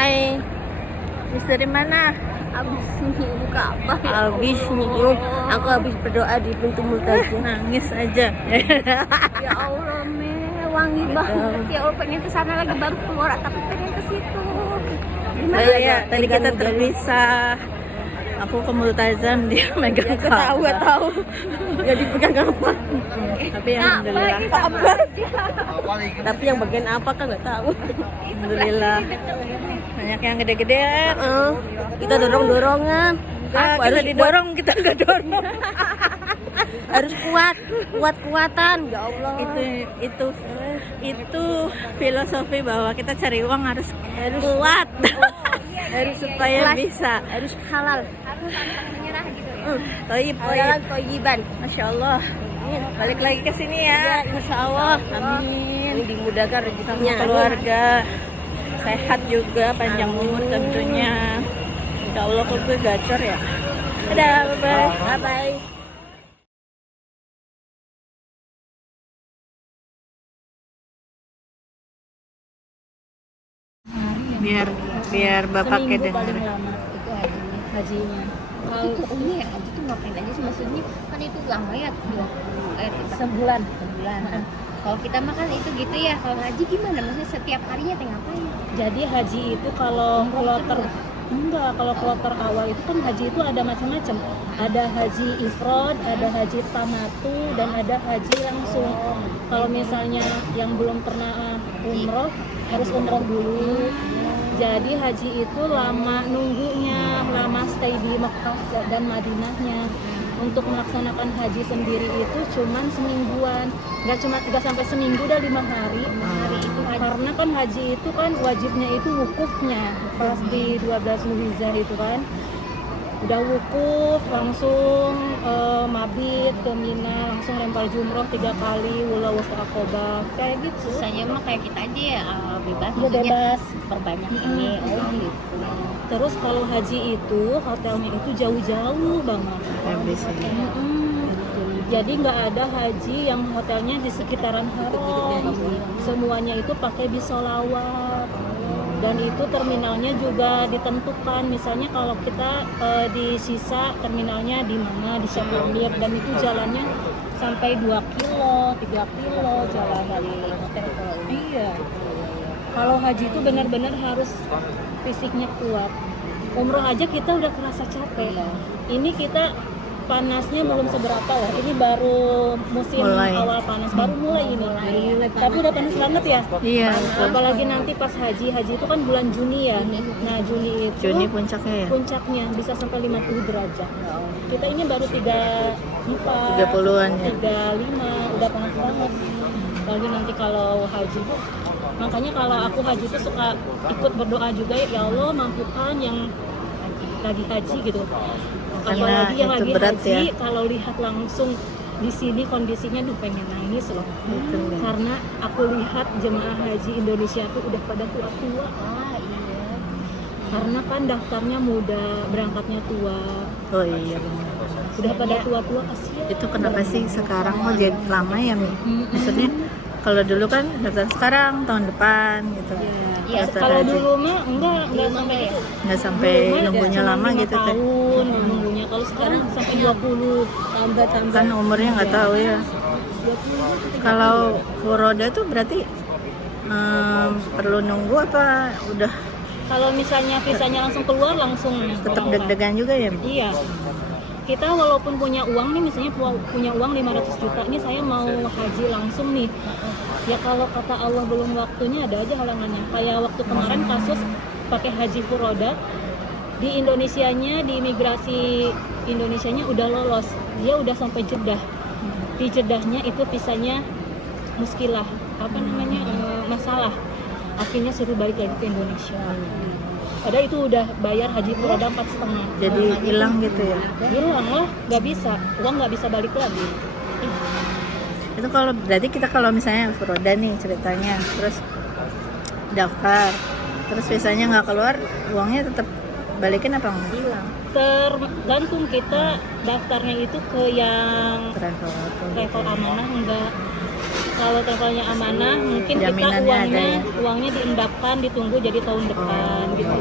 Hai, habis dari mana? Abis nyium Ka'bah. Habis nyium. Aku habis berdoa di pintu Multazam. Nangis aja. Ya Allah, wangi banget. Ya Allah, pengen ke sana lagi baru keluar, tapi pengen ke situ. Oh ya, tadi kita terpisah. Aku ke Multazam, dia megang Ka'bah. Tahu. Jadi pegang apa? Tapi alhamdulillah. Apa? Tapi yang bagian apa kan nggak tahu. Alhamdulillah. Banyak yang gede-gede. Kita dorong-dorongan. Kita didorong, kita nggak dorong. Harus kuat-kuatan. Ya Allah. Itu filosofi bahwa kita cari uang harus kuat. Harus supaya bisa. Harus halal. Harus pantang menyerah gitu ya. Toyib. Halalan toyiban. Masya Allah. Balik lagi ke sini Ya, ya. insya Allah. Amin. Ini dimudahkan Sama rezekinya. keluarga. Sehat juga, panjang umur tentunya. Insya Allah kok gue gacor ya. Dadah, bye-bye. Bye-bye. Biar bapaknya Seminggu denger. paling lama itu hajinya. Kalau ini ya haji tuh ngapain aja sih, maksudnya kan itu lama ya, sebulan. Kalau kita makan itu gitu ya, kalau haji gimana? Maksudnya setiap harinya teh ngapain? Jadi haji itu kalau kloter awal itu kan haji itu ada macam-macam. Ada haji ifrad, ada haji tamatu, dan ada haji langsung. Kalau misalnya yang belum pernah umroh harus umroh dulu. Jadi haji itu lama nunggunya, lama stay di Mekah dan Madinahnya. Untuk melaksanakan haji sendiri itu cuman semingguan, nggak cuma 3 sampai seminggu, udah 5 hari. Itu haji. Karena kan haji itu kan wajibnya itu wukufnya pas di 12 Zulhijjah itu kan udah wukuf langsung mabit ke Mina, langsung lempar jumroh 3 kali, wula wasta Aqobah kayak gitu. Susahnya mah kayak kita aja ya, bebas. Ya Maksudnya bebas. perbanyak ini, gitu. Terus kalau haji itu hotelnya itu jauh-jauh banget. Jadi nggak ada haji yang hotelnya di sekitaran haram. Semuanya itu pakai bis sholawat. Dan itu terminalnya juga ditentukan. Misalnya kalau kita di sisa terminalnya di mana, di Syekh, dan itu jalannya sampai 2 kilo, 3 kilo jalan dari hotel ke. Iya. Kalau haji itu benar-benar harus fisiknya kuat. Umroh aja kita udah kerasa capek. Ini kita panasnya belum seberapa lah. Ini baru musim awal panas, baru mulai ini. Tapi udah panas banget ya. Iya. Apalagi nanti pas haji itu kan bulan Juni ya. Nah Juni itu Puncaknya ya. puncaknya bisa sampai 50 derajat. Kita ini baru 34, 30-an ya. 35, udah panas banget. Apalagi nanti kalau haji tuh, makanya kalau aku haji tuh suka ikut berdoa juga, ya Allah mampukan yang lagi haji gitu. Karena Apalagi yang itu lagi berat haji, ya. kalau lihat langsung di sini kondisinya pengen nangis loh. Betul, ya. Karena aku lihat jemaah haji Indonesia tuh udah pada tua-tua. Iya. Karena kan daftarnya muda, berangkatnya tua. Oh iya benar. Udah pada tua-tua, kasihan. Itu kenapa sih sekarang mau jadi lama ya, Mi? Maksudnya kalau dulu kan daftar sekarang tahun depan gitu. Ya, Daftar kalau haji. dulu mah enggak sampai ya. Nggak sampai Dulu mah nunggunya cuma lama 5 gitu teh. tahun nunggunya. Kalau sekarang sampai 20 tambah. Kan umurnya nggak tahu ya. Kalau furoda tuh berarti perlu nunggu apa udah Kalau misalnya visanya langsung keluar langsung tetap berangkat. deg-degan juga ya, Mi? Iya. Kita walaupun punya uang nih, misalnya punya uang 500 juta nih, saya mau haji langsung nih. Ya kalau kata Allah belum waktunya, ada aja halangannya. Kayak waktu kemarin kasus pakai haji furoda di Indonesianya, di imigrasi Indonesianya udah lolos. Dia udah sampai Jeddah. Di Jeddahnya itu visanya muskilah, masalah. Akhirnya suruh balik lagi ke Indonesia. Padahal itu udah bayar haji furoda 4,5. Jadi hilang gitu ya. Hilang lah, nggak bisa, uang nggak bisa balik lagi. Itu kalau berarti kita kalau misalnya furoda nih ceritanya, terus daftar, terus visanya nggak keluar, uangnya tetap balikin apa enggak? Hilang. Tergantung kita daftarnya itu ke yang Travel atau travel amanah enggak. Kalau travelnya amanah, mungkin kita Jaminannya ada uangnya diendapkan, ditunggu jadi tahun depan gitu.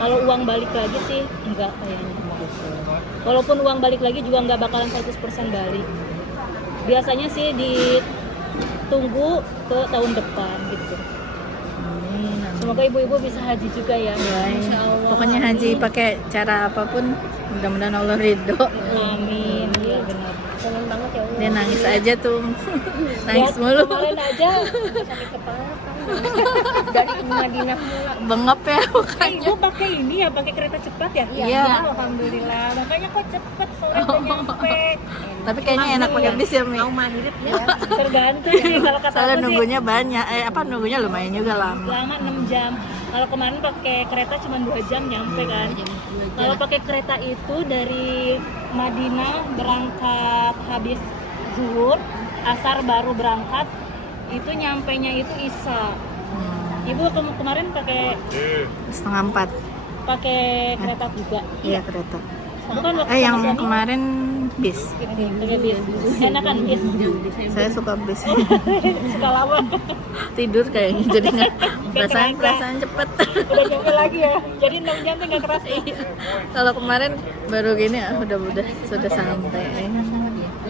Kalau uang balik lagi sih enggak kayaknya. Walaupun uang balik lagi juga nggak bakalan 100% balik. Biasanya sih ditunggu ke tahun depan gitu. Amin. Semoga ibu-ibu bisa haji juga ya. Insya Allah. Pokoknya haji pakai cara apapun, mudah-mudahan Allah ridho. Amin. Iya benar. Seneng banget ya Allah. Dia nangis aja tuh, nangis mulu. Kemarin aja Sakit kepala kan. Dari Madinah mula. Bengap ya mukanya. ibu pakai ini ya, pakai kereta cepat ya? Iya. Alhamdulillah. Makanya kok cepet sore udah nyampe. Tapi kayaknya enak pakai bis ya, Mi. Tergantung sih kalau kata Soalnya aku sih. nunggunya banyak, nunggunya lumayan juga lama. Selama 6 jam. Kalau kemarin pakai kereta cuma 2 jam nyampe kan. Kalau pakai kereta itu dari Madinah berangkat habis zuhur, asar baru berangkat, itu nyampenya itu Isya. Ibu kemarin pakai 3:30. kereta juga. Iya kereta. Bukan waktu Yang sama suami? kemarin bis. Pakai bis. Enak kan bis? Saya suka bis. Suka lama. Tidur kayaknya, jadi nggak kerasa. perasaan cepet. Udah nyampe lagi ya. Jadi 6 jam tuh nggak kerasa. Kalau kemarin baru gini, sudah sampai.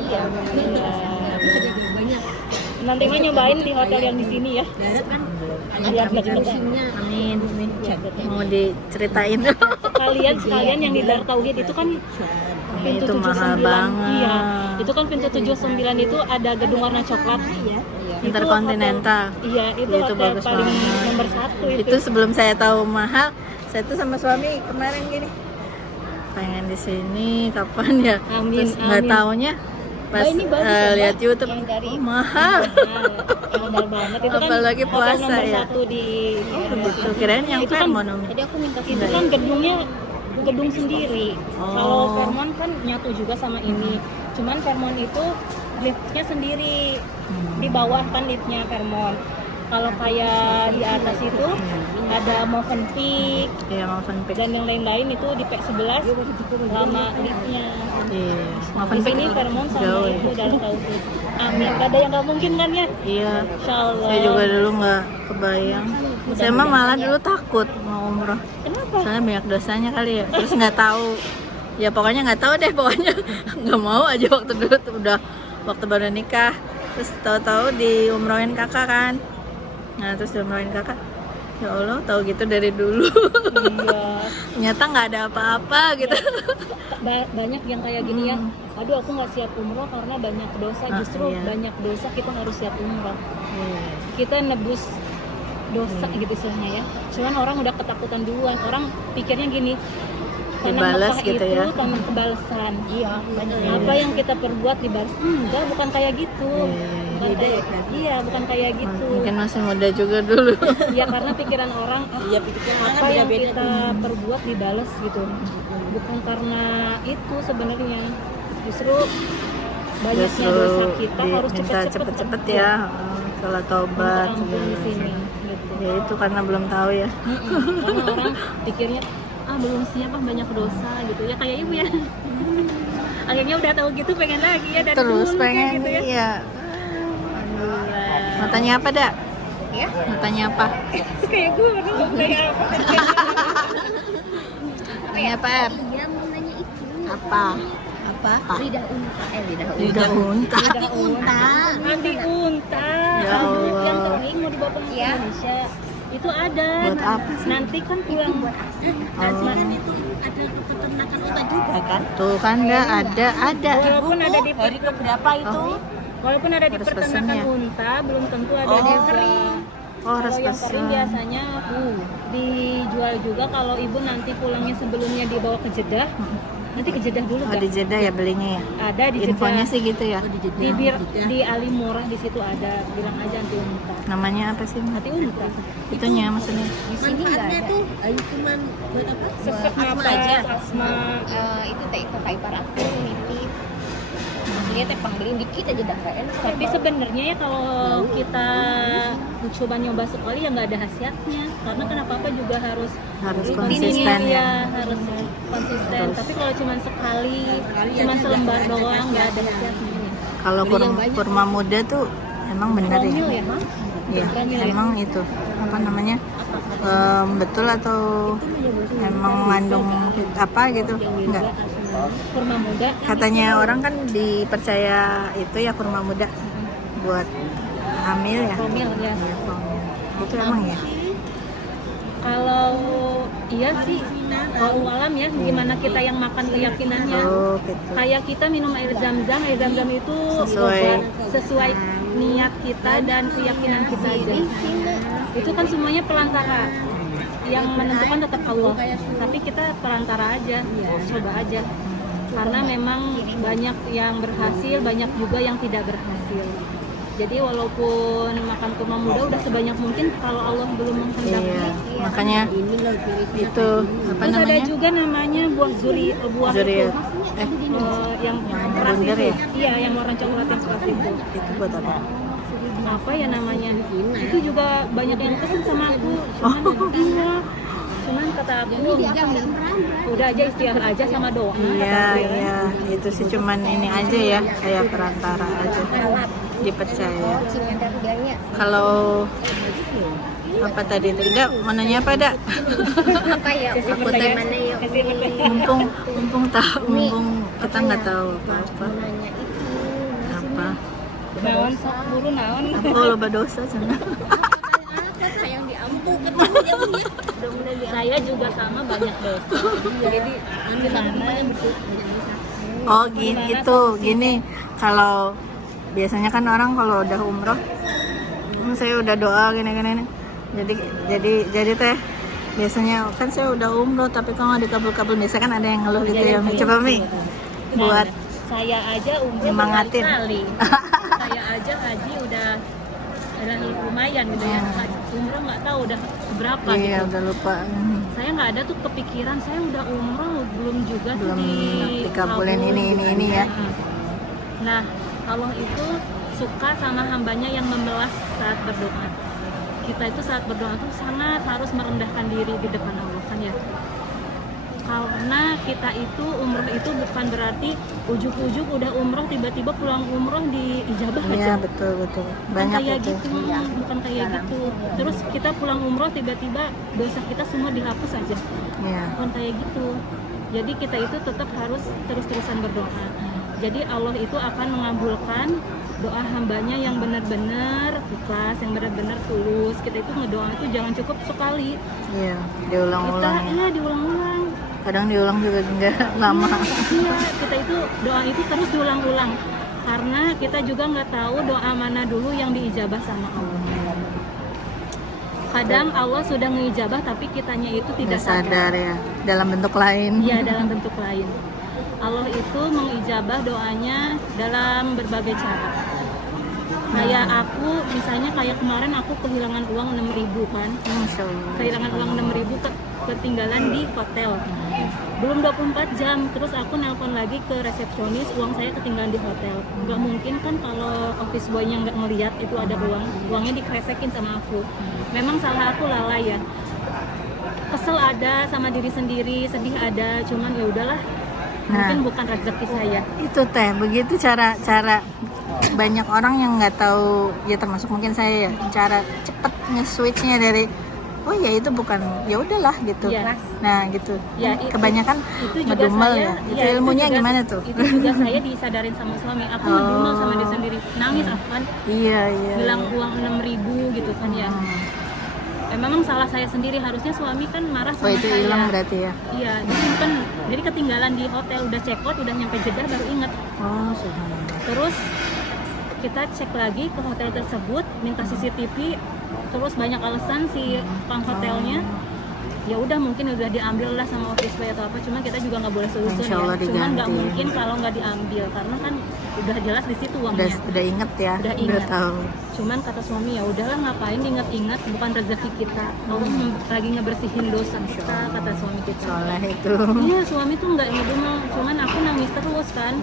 Iya. Nanti mah nyobain di hotel yang di sini ya. Biar deg-degan. Amin. Mau diceritain. Sekalian yang di Dar Tauhid itu kan pintu Itu 79. mahal banget. Iya. Itu kan pintu 79 itu ada gedung warna coklat. Itu Intercontinental. hotel- Iya, itu Itu hotel bagus paling banget. nomor 1 itu. Itu sebelum saya tahu mahal, saya tuh sama suami kemarin gini, pengen di sini kapan ya? Amin, Terus nggak amin. taunya pas ini bagus ya, lihat Mbak? YouTube, Yang dari- mahal. Mahal banget itu kan. Apalagi hotel puasa nomor ya. 1 di Gitu, kirain yang Itu kan- Fairmont, Umi. Jadi aku minta itu kan gedungnya gedung sendiri. Oh. Kalau Fairmont kan nyatu juga sama ini. Cuman Fairmont itu liftnya sendiri. Di bawah kan liftnya Fairmont. Kalau kayak di atas itu ada Movenpick Iya, mau Movenpick. dan yang lain-lain itu di P11 sama liftnya. Iya, Di Movenpick sini Fairmont sama jauh itu ya. Dar Tauhid. Amin. Gak ada yang nggak mungkin kan ya? Iya. Insya Allah. Saya juga dulu nggak kebayang. Saya mah malah dulu takut mau umroh. Kenapa? Soalnya banyak dosanya kali ya. Terus nggak tahu. Ya pokoknya nggak tahu deh. Pokoknya nggak mau aja waktu dulu tuh udah waktu baru nikah. Terus tahu-tahu diumrohin kakak kan. Nah terus diumrohin kakak. Ya Allah, tahu gitu dari dulu. Iya. Ternyata nggak ada apa-apa gitu. Banyak yang kayak gini ya. Aduh, aku nggak siap umroh karena banyak dosa. Justru iya. banyak dosa kita harus siap umroh. Iya. Kita nebus dosa gitu istilahnya ya. Cuman orang udah ketakutan duluan. Orang pikirnya gini, tanah Dibalas Mekah gitu itu ya. tanah kebalasan. Iya, banyak Apa yang kita perbuat dibalas? Enggak, bukan kayak gitu. Bukan kayak, iya, bukan kayak gitu. Mungkin masih muda juga dulu. Ya karena pikiran orang apa yang kita perbuat dibalas gitu. Bukan karena itu sebenarnya. Justru banyaknya dosa kita harus minta cepet-cepet cepet-cepet ya. Salah taubat. ampun di sini gitu. Ya itu karena belum tahu ya. Karena orang pikirnya belum siap banyak dosa gitu ya kayak ibu ya. Akhirnya udah tahu gitu pengen lagi ya dari Terus dulu pengen kayak gitu ya. iya. Mau tanya apa, Dak? Ya? Mau tanya apa? Kayak gue orang kayak apa? Tanya apa, Er? Iya, mau nanya itu. Apa? Apa? Lidah unta. Lidah unta. Lidah unta. Hati unta. Nanti unta. Ya Allah. Yang kering mau dibawa ke Ya. Indonesia. Itu ada. Buat apa sih? Nanti kan pulang buat Oh. itu ada peternakan unta juga kan? Tuh kan enggak ada. Walaupun ada di Hari keberapa itu? walaupun ada di Harus pesen peternakan ya? unta, belum tentu ada Oh. di Kering. Oh, harus Kalau yang kering pesen. biasanya dijual juga kalau ibu nanti pulangnya sebelumnya dibawa ke Jeddah. Nanti ke Jeddah dulu Oh, Kak. di Jeddah ya belinya ya? Ada di Jeddah. Infonya sih gitu ya. Di Ali Murah di situ ada. Bilang aja anti unta. Namanya apa sih? Anti unta. Itunya maksudnya. Di sini nggak ada. tuh cuman buat apa? Sesek Asma napas, aja. asma. Itu teh kakak ipar aku nitip. Maksudnya teh panggilin dikit aja dah nggak enak. Tapi sebenarnya ya kalau kita coba nyoba sekali ya nggak ada khasiatnya. Karena kan apa-apa juga harus Konsisten ya. Harus konsisten. Tapi kalau cuma sekali, cuma selembar doang nggak ada khasiatnya. Kalau kurma muda tuh emang bener ya? Promil ya? Iya, Promil ya? emang itu apa namanya? Betul atau emang mengandung apa gitu? Enggak. Kurma muda. Katanya orang kan dipercaya itu ya kurma muda buat hamil ya. Promil ya. Iya, promil. Itu emang ya? Kalau iya sih, kalau alam ya, gimana kita yang makan keyakinannya. Oh, gitu. Kayak kita minum air zam-zam itu Sesuai. sesuai niat kita dan keyakinan kita aja. Itu kan semuanya perantara. Yang menentukan tetap Allah. Tapi kita perantara aja, coba aja. Karena memang banyak yang berhasil, banyak juga yang tidak berhasil. Jadi walaupun makan kurma muda udah sebanyak mungkin, kalau Allah belum menghendaki. Iya, makanya itu apa Terus ada namanya? juga namanya buah buah Zuri itu, ya? yang keras bundar itu. ya? Iya, yang warna coklat yang keras itu. Itu buat apa? Apa ya namanya? Itu juga banyak yang pesen sama aku. Cuman kata aku udah aja istighfar aja sama doa. Iya, iya, itu sih cuman ini aja ya, kayak perantara aja. Dipercaya. Kalau apa tadi itu? Enggak, mau nanya apa, Dak? Apa ya? Aku teh mumpung kita nggak tahu apa-apa. Apa? Naon sok buru naon. Oh, loba dosa sana. Yang diampukan. Saya juga sama banyak dosa. Jadi gimana? Oh, gini. Kalau biasanya kan orang kalau udah umroh, saya udah doa gini. Jadi teh biasanya kan saya udah umroh tapi kalau nggak dikabul-kabul biasa kan ada yang ngeluh gitu ya. Coba Mi buat saya aja umroh nyemangatin. berkali-kali. Saya aja haji udah lumayan gitu ya. Umroh nggak tahu udah berapa Iya, gitu. udah lupa. Saya nggak ada tuh kepikiran saya udah umroh belum juga Belum tuh dikabulin ini ya. Nah, Allah itu suka sama hambanya yang membelas saat berdoa. Kita itu saat berdoa tuh sangat harus merendahkan diri di depan Allah kan ya. Karena kita itu umroh itu bukan berarti ujuk-ujuk udah umroh tiba-tiba pulang umroh diijabah Iya, aja. betul. Bukan Banyak kayak itu. gitu, bukan kayak gitu. Terus kita pulang umroh tiba-tiba dosa kita semua dihapus aja. Iya. Bukan kayak gitu. Jadi kita itu tetap harus terus-terusan berdoa. Jadi Allah itu akan mengabulkan doa hambanya yang benar-benar ikhlas, yang benar-benar tulus. Kita itu ngedoa itu jangan cukup sekali. Iya, diulang-ulang. Iya, diulang-ulang. Kadang diulang juga enggak lama. Iya, kita itu doa itu terus diulang-ulang. Karena kita juga nggak tahu doa mana dulu yang diijabah sama Allah. Kadang Allah sudah ngeijabah tapi kitanya itu tidak sadar ya, dalam bentuk lain. Iya, dalam bentuk lain. Allah itu mengijabah doanya dalam berbagai cara. Kayak aku, misalnya kayak kemarin aku kehilangan uang 6.000 kan. Masya Allah. Kehilangan uang 6.000 ketinggalan di hotel. Belum 24 jam, terus aku nelpon lagi ke resepsionis, uang saya ketinggalan di hotel. Gak mungkin kan kalau office boy-nya nggak ngeliat itu ada uangnya dikresekin sama aku. Memang salah aku lalai ya. Kesel ada sama diri sendiri, sedih ada, cuman ya udahlah. Mungkin bukan rezeki saya. Itu teh, begitu cara banyak orang yang nggak tahu, ya termasuk mungkin saya ya, cara cepet nge-switchnya dari oh ya itu bukan, ya udahlah gitu. Ya. Nah gitu. Ya, itu, kebanyakan itu juga ngedumel saya, ya. Itu ilmunya juga, gimana tuh? Itu juga saya disadarin sama suami. Aku ngedumel sama dia sendiri, nangis aku kan. Iya. Bilang uang 6.000 gitu kan ya. Memang salah saya sendiri, harusnya suami kan marah sama itu saya. hilang berarti ya? Iya, disimpan. Jadi ketinggalan di hotel, udah check out, udah nyampe Jeddah baru inget. Oh, subhanallah. Terus kita cek lagi ke hotel tersebut, minta CCTV, terus banyak alasan si tukang hotelnya. Ya udah mungkin udah diambil lah sama office boy atau apa, cuman kita juga nggak boleh solusi ya. Cuman nggak mungkin kalau nggak diambil karena kan udah jelas di situ uangnya. Udah inget ya. Udah inget. Tahu. Cuman kata suami ya udahlah ngapain diingat-ingat, bukan rezeki kita. Allah lagi ngebersihin dosa kita, kata suami kita. Soalnya itu. Iya, suami tuh nggak ngedumel, cuman aku nangis terus kan.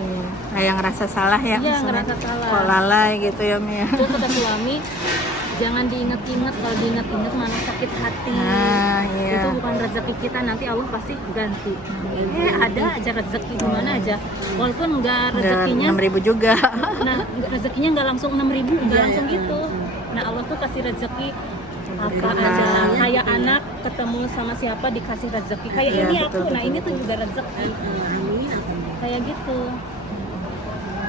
Kayak ngerasa salah ya. Iya, ngerasa salah. Kok lalai gitu ya Mia. Itu kata suami, jangan diingat-ingat, kalau diingat-ingat malah sakit hati. Nah, iya. Itu bukan rezeki kita, nanti Allah pasti ganti. Ada aja rezeki di mana aja, walaupun enggak rezekinya 6.000 juga. nah rezekinya nggak langsung 6.000, nggak langsung gitu. Nah Allah tuh kasih rezeki apa aja, kayak anak ketemu sama siapa dikasih rezeki, kayak Iya, ini betul, aku, nah betul, ini tuh juga rezeki, kayak gitu.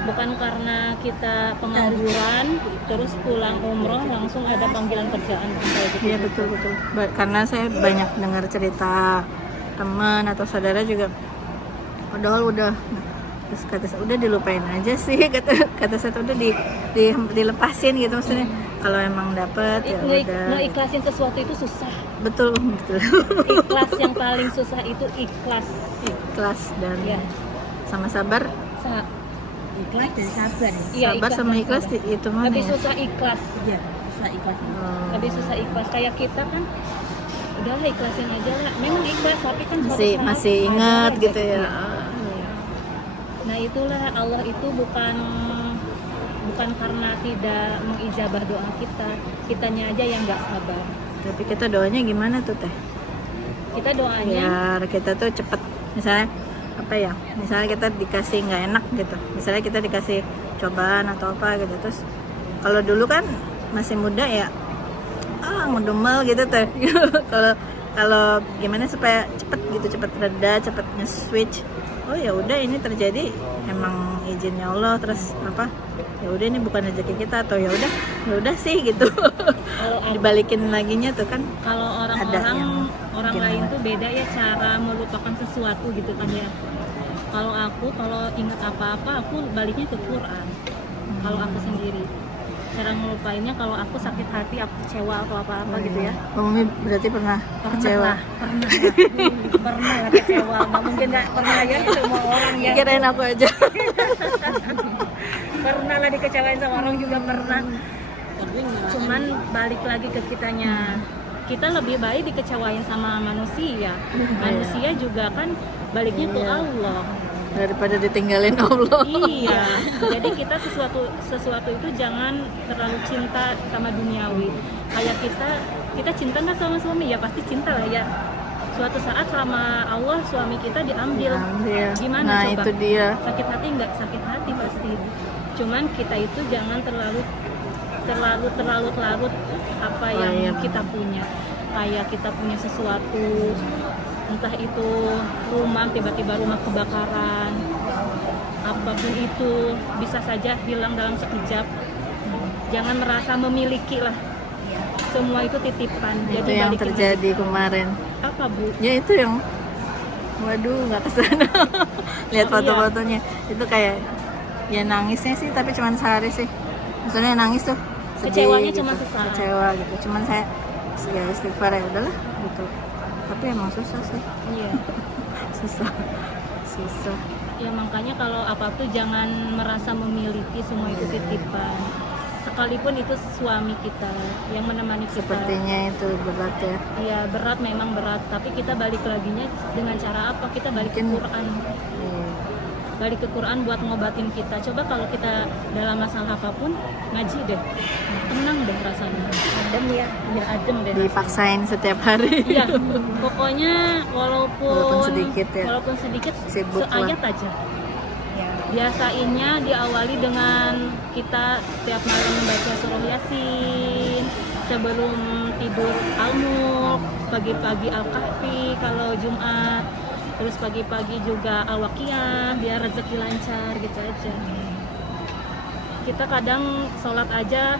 Bukan karena kita pengangguran terus pulang umroh langsung ada panggilan kerjaan kayak gitu. Iya betul. Karena saya banyak dengar cerita teman atau saudara juga, padahal udah, terus kata saya udah dilupain aja sih, kata saya udah dilepasin gitu, maksudnya kalau emang dapet ya udah. Ngeikhlasin sesuatu itu susah. Betul. Ikhlas yang paling susah itu ikhlas. Ikhlas dan Ya. sama sabar. Ikhlas dan sabar. Iya, Sabar sama dan ikhlas sabar. itu mana Lebih ya? susah ikhlas. Iya, susah ikhlas. Lebih susah ikhlas. Kayak kita kan udahlah ikhlasin aja lah. Memang ikhlas tapi kan suatu saat masih ada ingat aja gitu ya. Nah itulah Allah itu bukan karena tidak mengijabah doa kita, kitanya aja yang nggak sabar. Tapi kita doanya gimana tuh Teh? Kita doanya Biar kita tuh cepet, misalnya apa ya, misalnya kita dikasih nggak enak gitu, misalnya kita dikasih cobaan atau apa gitu, terus kalau dulu kan masih muda ya ngedumel gitu Teh. kalau gimana supaya cepet reda, cepet nge-switch, oh ya udah ini terjadi emang izinnya Allah, terus apa ya udah ini bukan rezeki kita, atau ya udah sih gitu. Dibalikin laginya tuh kan. kalau Ada orang-orang yang orang gimana? lain tuh beda ya cara melupakan sesuatu gitu kan ya. Kalau ingat apa-apa aku baliknya ke Quran. Kalau aku sendiri cara ngelupainnya, kalau aku sakit hati, aku kecewa atau apa-apa gitu ya. Umi berarti pernah kecewa. Pernah lah kecewa, nggak mungkin nggak pernah ya, semua orang ya. Kirain aku aja. Pernah lah dikecewain sama orang juga pernah. Cuman balik lagi ke kitanya, kita lebih baik dikecewain sama manusia. Manusia juga kan baliknya ke Allah. Daripada ditinggalin Allah. Iya, jadi kita sesuatu itu jangan terlalu cinta sama duniawi. Kayak kita cinta nggak sama suami, ya pasti cinta lah ya. Suatu saat sama Allah suami kita diambil, gimana Nah coba? itu dia. Sakit hati nggak? Sakit hati pasti. Cuman kita itu jangan terlalu larut apa yang kita punya. Kayak kita punya sesuatu, entah itu rumah, tiba-tiba rumah kebakaran, apapun itu bisa saja hilang dalam sekejap. Jangan merasa memiliki lah, semua itu titipan. Itu Jadi yang balikin terjadi kemarin. apa Bu? Ya itu yang, waduh nggak kesana. Lihat Oh, foto-fotonya itu kayak, ya nangisnya sih tapi cuma sehari sih. Maksudnya nangis tuh sedih, Kecewanya gitu. cuma sesaat. Kecewa gitu. Cuman saya ya istighfar ya udahlah gitu. Tapi emang susah sih. Iya. susah. Ya makanya kalau apa-apa jangan merasa memiliki, semua itu titipan. Sekalipun itu suami kita yang menemani kita. Sepertinya itu berat ya. Iya berat, memang berat. Tapi kita balik laginya dengan cara apa? Kita balik ke Quran. Balik ke Quran buat ngobatin kita. Coba kalau kita dalam masalah apapun ngaji deh, tenang deh rasanya. Adem ya, adem deh. Dipaksain setiap hari. Iya, pokoknya walaupun sedikit ya. Walaupun sedikit, Sibuk seayat aja. Biasainnya diawali dengan kita setiap malam membaca surah Yasin, sebelum tidur Al-Mulk, pagi-pagi Al-Kahfi kalau Jumat, terus pagi-pagi juga Al-Waqiah biar rezeki lancar gitu aja. Kita kadang sholat aja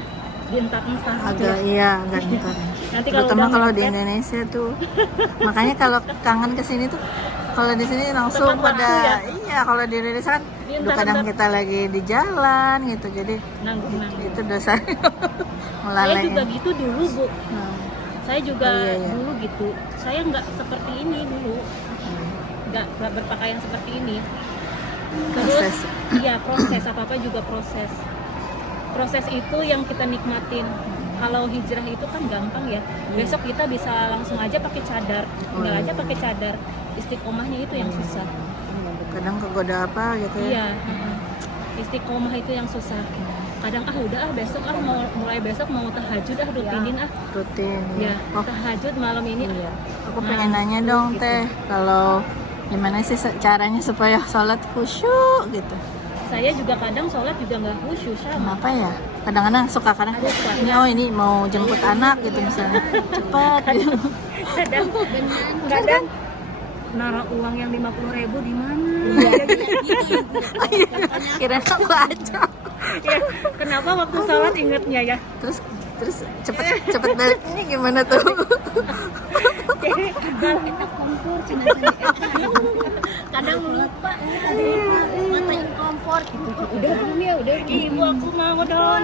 dientar-entar gitu Agak ya. agak entar. Nanti kalau Terutama udah kalau di mepet, Indonesia tuh. Makanya kalau kangen ke sini tuh, kalau di sini langsung Tepat pada waktu ya? Iya, kalau di Indonesia kan Dientar-entar. kadang kita lagi di jalan gitu. Jadi nanggung-nanggung. itu dosa. Saya Melalaiin. juga gitu dulu Bu. Saya juga Oh, iya. dulu gitu. Saya nggak seperti ini dulu. Nggak berpakaian seperti ini. Terus Proses. iya proses, apa-apa juga proses. Proses itu yang kita nikmatin. Kalau hijrah itu kan gampang ya. Besok kita bisa langsung aja pakai cadar. Tinggal aja pakai cadar. Istiqomahnya itu yang susah. Kadang kegoda apa gitu ya. Iya. Istiqomah itu yang susah. kadang udah besok mulai besok mau tahajud rutinin rutin ya oh tahajud malam ini. Iya. aku pengen nanya dong teh, kalau gimana sih caranya supaya sholat khusyuk gitu? Saya juga kadang sholat juga nggak khusyuk sama. Kenapa ya? Kadang-kadang suka kadang ini mau jemput anak gitu misalnya cepat gitu. Kadang naruh uang yang 50.000 di mana? Kira aku aja. Ya, kenapa waktu sholat ingetnya ya? Terus cepet baliknya gimana tuh? kompor kadang lupa matain kompor gitu. Udah belum ya, udah Ibu aku mau dong.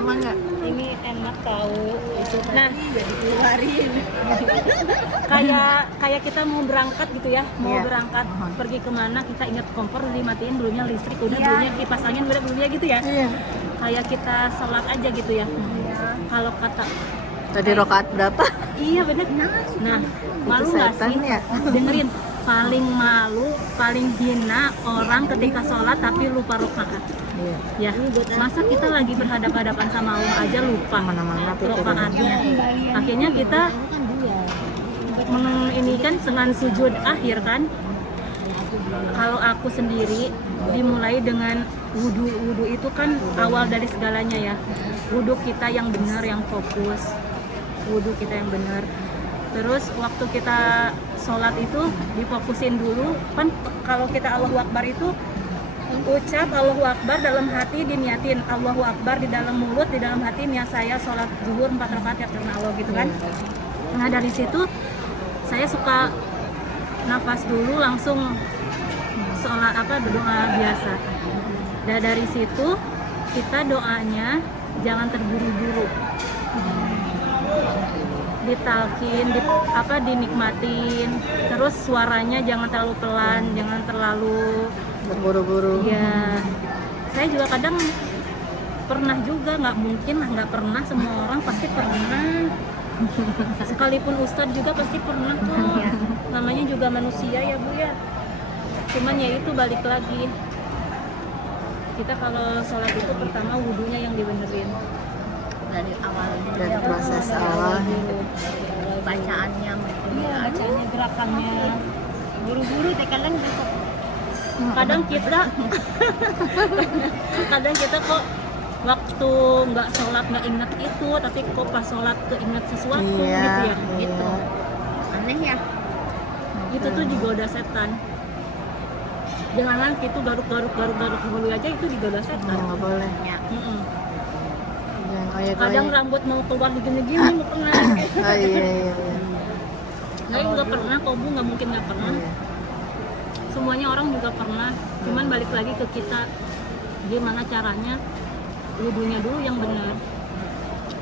Mangga. Ini enak tahu. Nah, dikeluarin. kayak kita mau berangkat gitu ya, mau Iya. berangkat pergi kemana, kita ingat kompor udah dimatiin, belumnya listrik udah, Iya. belumnya kipas angin udah, belumnya gitu ya. Iya. Kayak kita sholat aja gitu ya. Kalau kata Tadi rokaat berapa? iya bener. Nah, malu nggak setan sih? ya? Dengerin, paling malu, paling hina orang ketika sholat tapi lupa rokaat. Iya. Ya, masa kita lagi berhadapan-hadapan sama Allah aja lupa Mana-mana pikir. rokaatnya. Akhirnya kita ini kan dengan sujud akhir kan. Kalau aku sendiri dimulai dengan wudhu itu kan awal dari segalanya ya. Wudhu kita yang benar, yang fokus. Wudhu kita yang benar. Terus waktu kita sholat itu difokusin dulu kan. Kalau kita Allahu Akbar itu ucap Allahu Akbar dalam hati, diniatin Allahu Akbar di dalam mulut, di dalam hati niat saya sholat zuhur 4 rakaat ya karena Allah gitu kan. Nah dari situ saya suka nafas dulu langsung sholat berdoa biasa. Dan dari situ kita doanya jangan terburu-buru, ditalkin, dinikmatin, terus suaranya jangan terlalu pelan, jangan terlalu Berburu-buru. ya. Saya juga kadang pernah juga, nggak mungkin lah nggak pernah, semua orang pasti pernah, sekalipun ustadz juga pasti pernah kok. Namanya juga manusia ya Bu ya. Cuman ya itu balik lagi, kita kalau sholat itu pertama wudhunya yang dibenerin Dari awal Dari proses awal. bacaannya iya, bacaannya, gerakannya. buru-buru teh kadang besok Kadang kita kok waktu nggak sholat nggak inget itu, tapi kok pas sholat keinget sesuatu Iya, gitu ya. gitu. Aneh ya. Itu tuh digoda setan. Janganlah itu garuk dulu aja, itu digoda setan. Nggak boleh. Ya. Mm-mm. Jangan oyek-oyek. Kadang rambut mau keluar gini-gini mau pernah. Oh iya. Saya juga pernah kok Bu, nggak mungkin nggak pernah. Iya. Semuanya orang juga pernah. Cuman balik lagi ke kita, gimana caranya wudhunya dulu yang benar,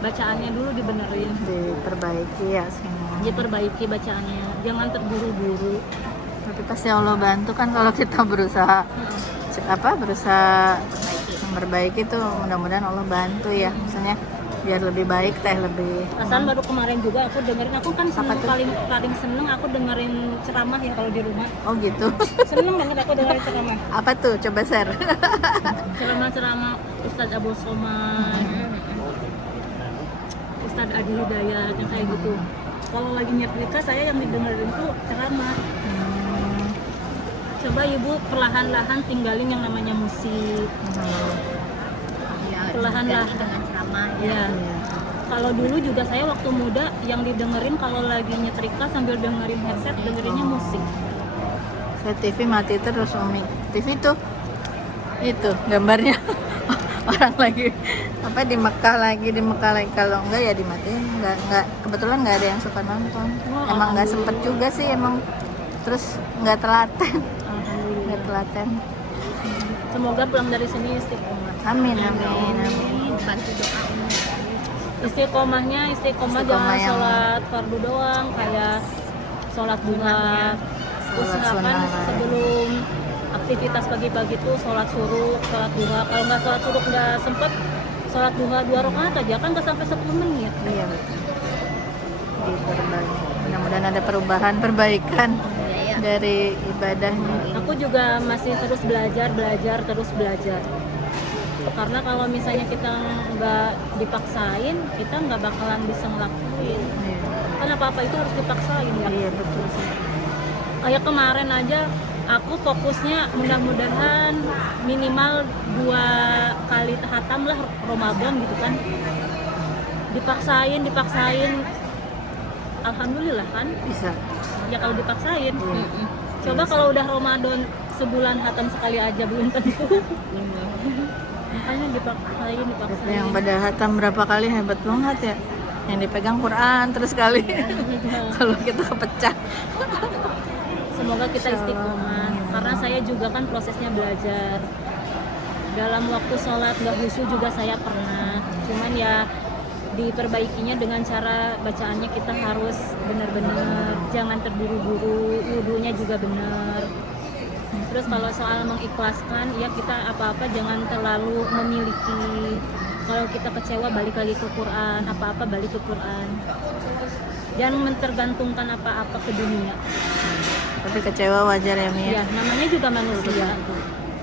bacaannya dulu dibenerin, Diperbaiki ya semua. diperbaiki bacaannya, jangan terburu-buru. Tapi pasti Allah bantu kan kalau kita berusaha berusaha memperbaiki tuh, mudah-mudahan Allah bantu ya, misalnya biar lebih baik teh, lebih Perasaan baru kemarin juga aku dengerin, aku kan seneng, tuh? paling seneng aku dengerin ceramah ya kalau di rumah. oh gitu. Seneng banget aku dengerin ceramah. Apa tuh, coba share. Ceramah Ustadz Abdul Somad, Ustadz Adi Hidayat, yang kayak gitu. Kalau lagi nyetrika saya yang didengerin tuh ceramah. Coba Ibu perlahan-lahan tinggalin yang namanya musik. Ya, Perlahan-lahan. diganti dengan ceramah Ya. Kalau dulu juga saya waktu muda yang didengerin kalau lagi nyetrika sambil dengerin headset, dengerinnya musik. Saya TV mati terus, Umi. TV tuh itu gambarnya orang lagi di Mekah lagi, kalau enggak ya dimatiin, enggak kebetulan nggak ada yang suka nonton. Oh, Emang nggak sempet juga sih emang, terus nggak telaten. Semoga pulang dari sini istiqomah. Amin. bantu doanya. Istiqomah Istiqomah jangan yang- sholat fardu doang, kayak sholat duha. Usahakan sunnah. sebelum aktivitas pagi-pagi tuh sholat suruh, sholat duha. Kalau nggak sholat suruh nggak sempet, sholat duha 2 rakaat aja kan nggak sampai 10 menit. Iya betul. Diperbaiki. Mudah-mudahan ada perbaikan Ya, dari ibadahnya. Aku juga masih terus belajar. Karena kalau misalnya kita nggak dipaksain, kita nggak bakalan bisa ngelakuin. Kan apa-apa itu harus dipaksain ya. Iya betul sih. Kayak kemarin aja aku fokusnya mudah-mudahan minimal 2 kali khatam lah Ramadan gitu kan. Dipaksain, alhamdulillah kan Bisa. ya kalau dipaksain. Coba kalau udah Ramadan sebulan khatam sekali aja belum tentu. Makanya dipaksain. Yang pada hatam berapa kali hebat banget ya. Yang dipegang Quran terus kali. Kalau kita kepecah. Semoga kita istiqomah. Karena saya juga kan prosesnya belajar. Dalam waktu sholat nggak khusyuk juga saya pernah. Cuman ya diperbaikinya dengan cara bacaannya kita harus benar-benar jangan terburu-buru, wudunya juga benar. Terus kalau soal mengikhlaskan, ya kita apa-apa jangan terlalu memiliki. Kalau kita kecewa balik lagi ke Quran, apa-apa balik ke Quran. Jangan mentergantungkan apa-apa ke dunia. Tapi kecewa wajar ya Mia. Iya, namanya juga manusia.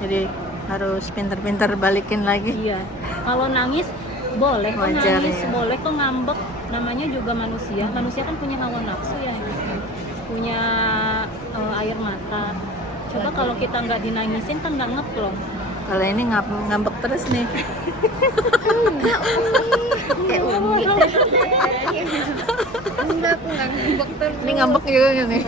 Jadi harus pintar-pintar balikin lagi. Iya. Kalau nangis boleh kok Wajar, nangis, ya. boleh kok ngambek. Namanya juga manusia. Manusia kan punya hawa nafsu ya, punya air mata. Coba kalau kita nggak dinangisin kan nggak ngeplong. Kalau ini ngambek terus nih. Kayak umi. Enggak, aku nggak ngambek terus. Ini ngambek juga nih.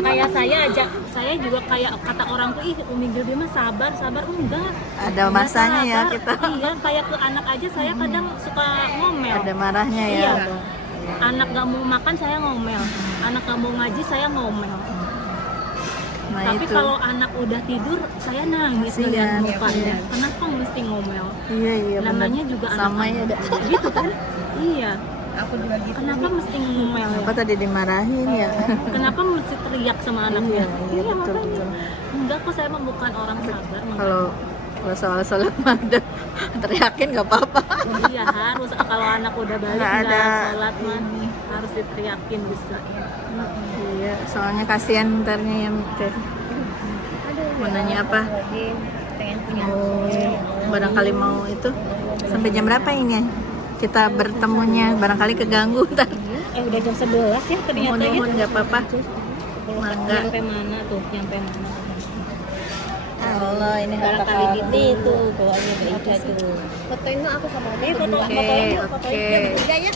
Kayak saya aja, saya juga kayak kata orang tuh, ih Umi Gilby mah sabar, enggak. Ada masanya ya Sabar. kita. Iya, kayak ke anak aja saya kadang suka ngomel. Ada marahnya ya. Iya. Anak gak mau makan saya ngomel, anak gak mau ngaji saya ngomel. Nah, Tapi itu. kalau anak udah tidur saya nangis Iya, lihat iya, mukanya. iya. Kenapa mesti ngomel? Iya Namanya bener. juga Sama anak. ya dah. Gitu kan? Iya. Aku juga gitu. Kenapa mesti ngomel ya? Apa tadi dimarahin ya? Kenapa mesti teriak sama anaknya? Iya, betul, makanya. betul. Enggak kok, saya mah bukan orang sabar. Kalau soal sholat mah ada teriakin nggak apa-apa. Iya harus, kalau anak udah balik Nggak ada. nggak sholat mah harus diteriakin bisa. Iya, soalnya kasihan ntarnya ya teh. Mau nanya apa? Pengen punya. Oh, barangkali mau itu sampai jam berapa ini? Kita bertemunya barangkali keganggu ntar. Udah jam 11 ya ternyata ya. Mohon nggak apa-apa. Mangga. Nyampe mana tuh? Nyampe mana? Allah ini Barangkali gini tuh bawaannya ke Ida tuh. Fotoin tuh aku sama Umi Foto berdua. Oke, fotoin oke. ya.